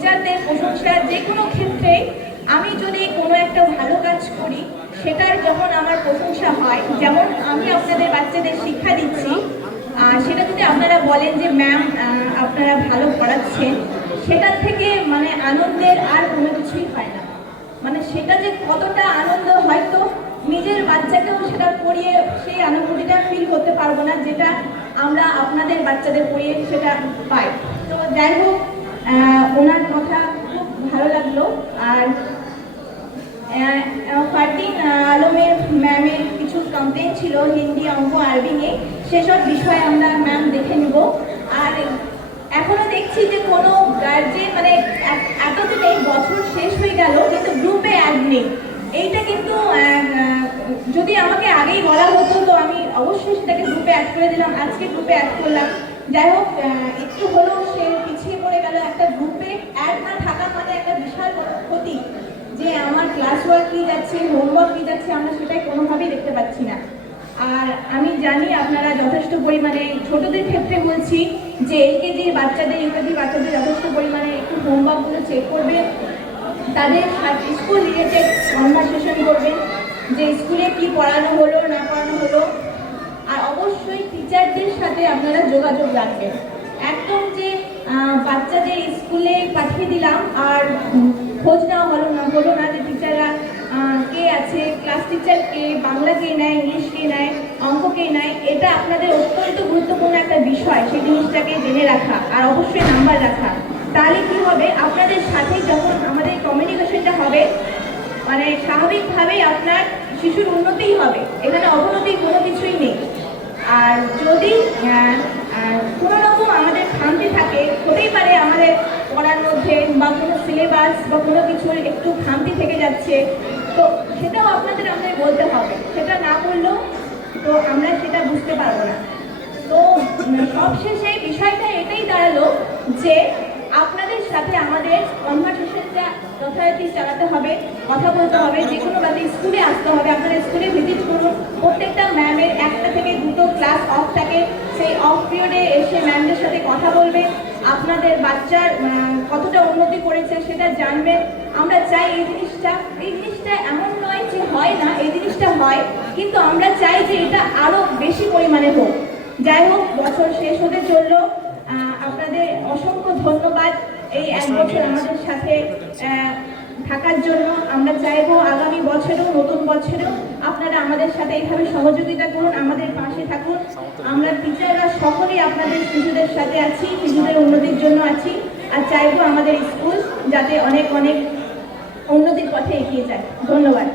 টিচারদের প্রশংসা যে কোনো ক্ষেত্রে আমি যদি কোনো একটা ভালো কাজ করি সেটার যখন আমার প্রশংসা হয়, যেমন আমি আপনাদের বাচ্চাদের শিক্ষা দিচ্ছি, সেটা যদি আপনারা বলেন যে ম্যাম আপনারা ভালো পড়াচ্ছেন, সেটার থেকে মানে আনন্দের আর কোনো কিছুই হয় না। মানে সেটা যে কতটা আনন্দ, হয়তো নিজের বাচ্চাকেও সেটা পড়িয়ে সেই অনুভূতিটা ফিল করতে পারবো না যেটা আমরা আপনাদের বাচ্চাদের পড়িয়ে সেটা পাই। তো যাই হোক, ওনার কথা খুব ভালো লাগলো। আর ফারদিন আলমের ম্যামের কিছু কমপ্লেন ছিল হিন্দি, অঙ্ক, আরবি নিয়ে, সেসব বিষয়ে আমরা ম্যাম দেখে নিব। আর এখনো দেখছি যে কোনো গার্জেন মানে এতদিনে বছর শেষ হয়ে গেল কিন্তু গ্রুপে অ্যাড নেই। এইটা কিন্তু যদি আমাকে আগেই বলা হতো তো আমি অবশ্যই সেটাকে গ্রুপে অ্যাড করে দিলাম, আজকে গ্রুপে অ্যাড করলাম। যাই হোক, একটু হলেও সে পিছিয়ে পড়ে গেল। একটা গ্রুপে অ্যাড না থাকা মানে একটা বিশাল বড় ক্ষতি, যে আমার ক্লাস ওয়ার্ক কি যাচ্ছে, হোমওয়ার্ক কি যাচ্ছে, আমরা সেটাই কোনোভাবেই দেখতে পাচ্ছি না। আর আমি জানি আপনারা যথেষ্ট পরিমাণে, ছোটদের ক্ষেত্রে বলছি যে এলকেজির বাচ্চাদের, ইউকেজির বাচ্চাদের যথেষ্ট পরিমাণে একটু হোমওয়ার্কগুলো চেক করবেন, তাদের স্কুল রিলেটেড কনভারসেশন করবেন যে স্কুলে কি পড়ানো হলো না পড়ানো হলো। আর অবশ্যই টিচারদের সাথে আপনারা যোগাযোগ রাখবেন। একদম যে বাচ্চাদের স্কুলে পাঠিয়ে দিলাম আর খোঁজ নেওয়া হলো না যে টিচাররা কে আছে, ক্লাস টিচার কে, বাংলা কে নেয়, ইংলিশ কে নেয়, অঙ্ক কে নেয়, এটা আপনাদের অত্যন্ত গুরুত্বপূর্ণ একটা বিষয়। সেই জিনিসটাকে জেনে রাখা আর অবশ্যই নাম্বার রাখা। তাহলে কি হবে, আপনাদের সাথে যখন আমাদের কমিউনিকেশনটা হবে, মানে স্বাভাবিকভাবেই আপনার শিশুর উন্নতিই হবে, এখানে অবনতি কোনো কিছুই নেই। আর যদি কোনো রকম আমাদের খামতি থাকে, হতেই পারে আমাদের পড়ার মধ্যে বা কোনো সিলেবাস বা কোনো কিছুর একটু খামতি থেকে যাচ্ছে, তো সেটাও আমাদের বলতে হবে। সেটা না বললেও তো আমরা সেটা বুঝতে পারবো না। তো সবশেষে বিষয়টা এটাই দাঁড়ালো যে আপনাদের সাথে আমাদের কনভারসেশনটা যথারীতি চালাতে হবে, কথা বলতে হবে, যে কোনো বাচ্চা স্কুলে আসতে হবে, আপনারা স্কুলে ভিজিট করুন। প্রত্যেকটা ম্যামের একটা থেকে দুটো ক্লাস অফ থাকে, সেই অফ পিরিয়ডে এসে ম্যামদের সাথে কথা বলবেন, আপনাদের বাচ্চার কতটা উন্নতি করেছে সেটা জানবেন। আমরা চাই এই জিনিসটা এমন নয় যে হয় না, এই জিনিসটা হয়, কিন্তু আমরা চাই যে এটা আরো বেশি পরিমাণে হোক। যাই হোক, বছর শেষ হতে চললো, আপনাদের অসংখ্য ধন্যবাদ এই এক বছর আমাদের সাথে থাকার জন্য। আমরা চাইবো আগামী বছরেও, নতুন বছরেও আপনারা আমাদের সাথে এইভাবে সহযোগিতা করুন, আমাদের পাশে থাকুন। আমরা টিচাররা সকলেই আপনাদের শিশুদের সাথে আছি, শিশুদের উন্নতির জন্য আছি, আর চাইবো আমাদের স্কুল যাতে অনেক অনেক উন্নতির পথে এগিয়ে যায়। ধন্যবাদ।